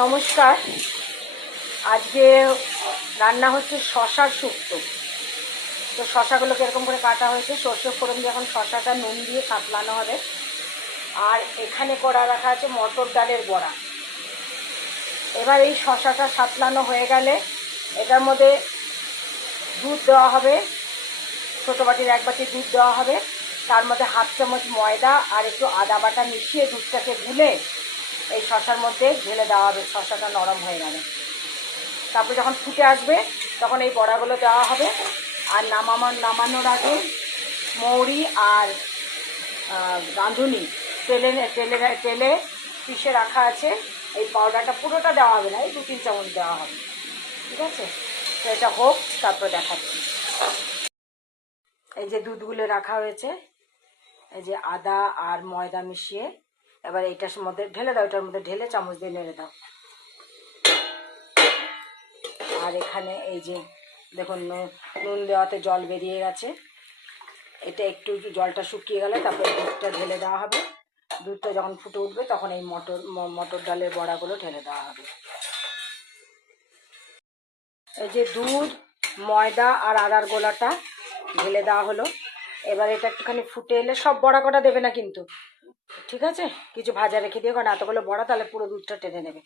নমস্কার। আজকে রান্না হচ্ছে শশার শুক্তো। তো শশাগুলোকে এরকম করে কাটা হয়েছে, সর্ষে ফোড়ন দিয়ে এখন শশাটা নুন দিয়ে কাতলানো হবে। আর এখানে করা রাখা আছে মটর ডালের বড়া। এবার এই শশাটা সাতলানো হয়ে গেলে এটার মধ্যে দুধ দেওয়া হবে, ছোটো বাটির 1 বাটি দুধ দেওয়া হবে। তার মধ্যে হাফ চামচ ময়দা আর একটু আদা বাটা মিশিয়ে দুধটাকে গুলে এই শশার মধ্যে ঢেলে দেওয়া হবে। শশাটা নরম হয়ে গেলে তারপর যখন ফুটে আসবে তখন এই বড়াগুলো দেওয়া হবে। আর নামানোর আগে মৌরি আর রাঁধুনি তেলে পিষে রাখা আছে। এই পাউডারটা পুরোটা দেওয়া হবে না, এই 2-3 চামচ দেওয়া হবে। ঠিক আছে, তো এটা হোক, তারপর দেখাচ্ছি। এই যে দুধগুলো রাখা হয়েছে, এই যে আদা আর ময়দা মিশিয়ে এবার এইটার মধ্যে ঢেলে দাও, এটার মধ্যে ঢেলে চামচ দিয়ে নেড়ে দাও। আর এখানে এই যে দেখুন নুন দেওয়াতে জল বেরিয়ে গেছে। এটা একটু জলটা শুকিয়ে গেলে তারপরে দুধটা ঢেলে দেওয়া হবে। দুধটা যখন ফুটে উঠবে তখন এই মটর ডালের বড়াগুলো ঢেলে দেওয়া হবে। এই যে দুধ, ময়দা আর আদার গোলাটা ঢেলে দেওয়া হলো। এবার এটা একটুখানি ফুটে এলে, সব বড়া কটা দেবে না কিন্তু, ঠিক আছে? কিছু ভাজা রেখে দিও, কারণ এতগুলো বড়া তাহলে পুরো দুধটা টেনে নেবে।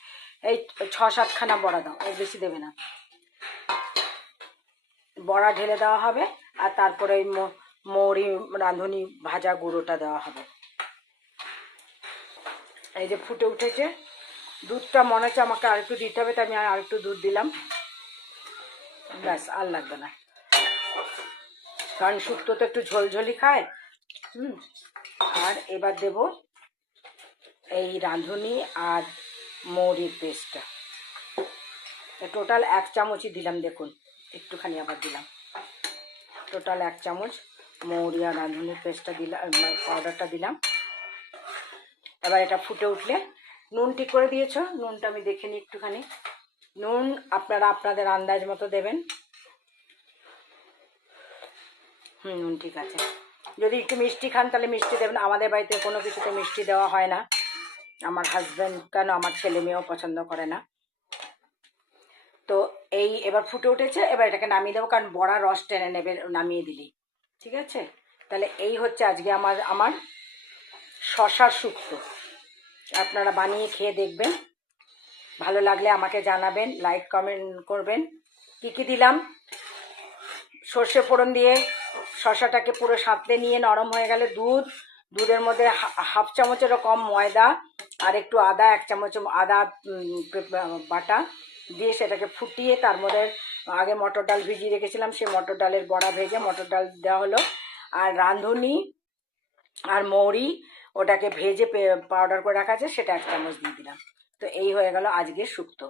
এই 6-7 খানা বড়া দাও, এর বেশি দেবে না। বড়া ঢেলে দেওয়া হবে আর তারপরে এই মৌরি রাঁধুনি ভাজা গুঁড়োটা দেওয়া হবে। এই যে ফুটে উঠেছে, দুধটা মনে হচ্ছে আমাকে আরেকটু দিতে হবে, তাই আমি আরেকটু দুধ দিলাম। ব্যাস, আর লাগবে না, কারণ শুক্তো তো একটু ঝোলঝোলি খায়। আর এবার দেব এই রাঁধুনি আর মৌরির পেস্টটা। টোটাল 1 চামচই দিলাম, দেখুন একটুখানি আবার দিলাম। টোটাল 1 চামচ মৌরি আর রাঁধুনির পেস্টটা দিলাম, পাউডারটা দিলাম। এবার এটা ফুটে উঠলে, নুন ঠিক করে দিয়েছো? নুনটা আমি দেখে নিই একটুখানি। নুন আপনারা আপনাদের আন্দাজ মতো দেবেন। নুন ঠিক আছে। যদি একটু মিষ্টি খান তাহলে মিষ্টি দেবেন। আমাদের বাড়িতে কোনো কিছুতে মিষ্টি দেওয়া হয় না। আমার হাজব্যান্ড কেন, আমার ছেলে মেয়েও পছন্দ করে না। তো এই এবার ফুটে উঠেছে, এবার এটাকে নামিয়ে দেবো, কারণ বড়া রস টেনে নেবে নামিয়ে দিলেই। ঠিক আছে, তাহলে এই হচ্ছে আজকে আমার শশার শুক্তো। আপনারা বানিয়ে খেয়ে দেখবেন, ভালো লাগলে আমাকে জানাবেন, লাইক কমেন্ট করবেন। কী দিলাম? সর্ষে ফোড়ন দিয়ে শশাটাকে পুরো সাঁতলে নিয়ে নরম হয়ে গেলে দুধের মধ্যে হাফ চামচেরও কম ময়দা আর একটু আদা, 1 চামচ আদা বাটা দিয়ে সেটাকে ফুটিয়ে তার মধ্যে আগে মটর ডাল ভিজিয়ে রেখেছিলাম, সেই মটর ডালের বড়া ভেজে মটর ডাল দেওয়া হলো। আর রাঁধুনি আর মৌরি ওটাকে ভেজে পাউডার করে রাখা আছে, সেটা 1 চামচ দিয়ে দিলাম। তো এই হয়ে গেল আজকের শুক্তো।